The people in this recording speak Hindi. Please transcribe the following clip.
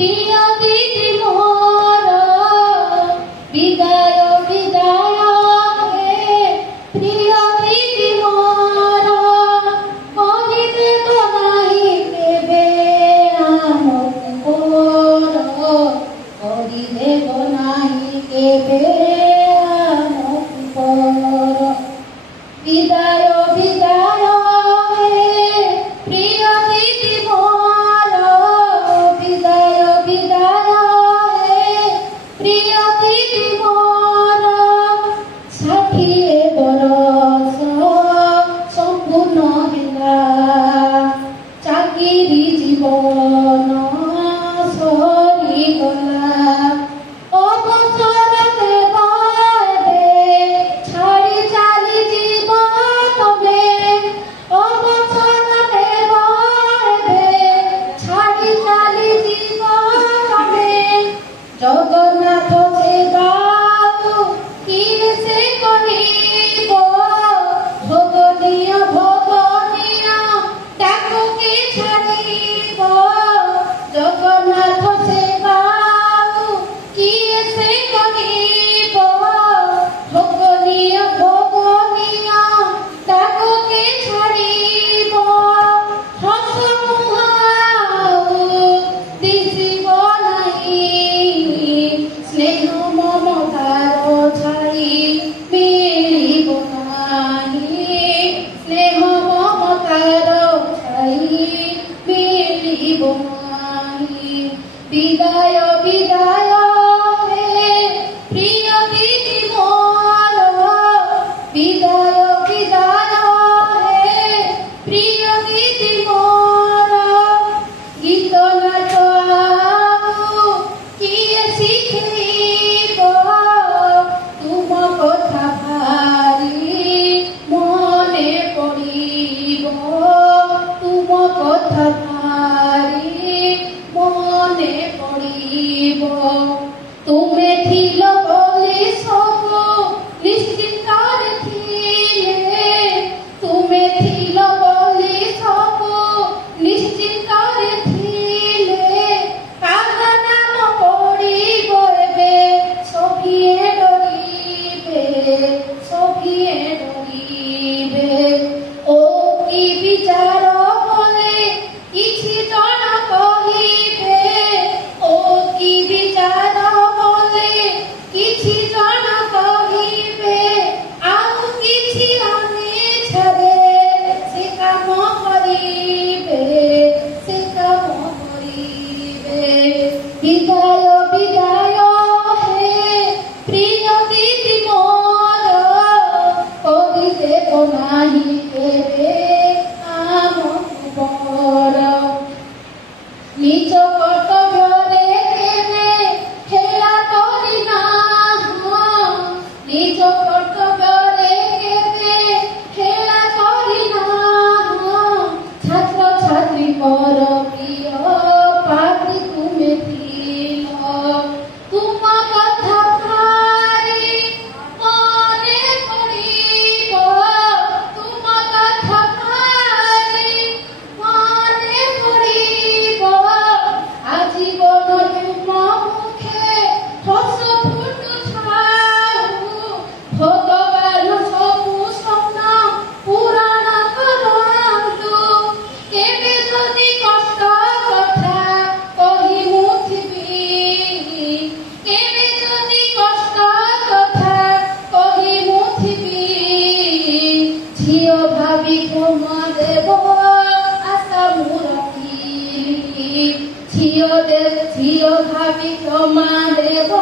प्रिय दीदी मोर विदाय विदाय हे प्रिय दीदी मोर करिदेब नाही केबे आमकु मोर करिदेब नाही केबे आमकु मोर विदाय विदाय हे प्रिय दीदी मोर विदाय विदाय हे प्रिय दीदी मोर 60 बरस संपूर्ण ହେଲା चाकिरी जीवन सरीगला अवसर देवा छाड़ी चाली जीवन में अवसर देवा छाड़ी चाली जीवन में जगन्नाथ सेवा किए से कहिब भोगनीय भोगनीय ताकू के छाड़ीब जगन्नाथ सेवा किए से कहिब भोगनीय भोगनीय ताकू के छाड़ीब हस मुहाऊ दिशिब नहीं स्नेह ममतार छाड़ी मिलिब नहीं स्नेह ममतार छाड़ी मिलिब नहीं विदाय विदाय हे प्रिय दीदी मोर विदाय विदाय हे प्रिय दीदी मोर गीत नाच आउ किए शिखेब तुम कथा भारी मने पड़िब तुम कथा भारी मने पड़िब तुमे थिल बोली सब निश्चिंतार थिले तुमे थिल बोली सब निश्चिंतार थिले काहा नाम पड़िब एबे सभिए डरिबे सभिए डरिबे ओ कि विचार मने किछि जन कहिबे ओ कि विचार मने किछि जन कहिबे आउ किछि आने छरे से काम करिबे से काम करिबे विदाय विदाय हे प्रिय दीदी मोर करिदेब नाही केबे आमकु मोर निज कर्तव्य केबे हेला करि नाह निज कर्तव्य केबे हेला करि नाह छात्र छात्री पर प्रिय पात्री तुमे थिल तुम कथा भारी मने पड़िब तुम कथा भारी मने पड़िब आजीवन तुम मुखे हस फुटुथाउ भगवान सबु स्वप्न पूरण करंतु केबे जदि कष्ट कथा कहि मुथिबी केबे जदि कष्ट कथा कहि मुथिबी झियो भाबी क्षमा देव आशा मुरती झियो भाबी क्षमा देव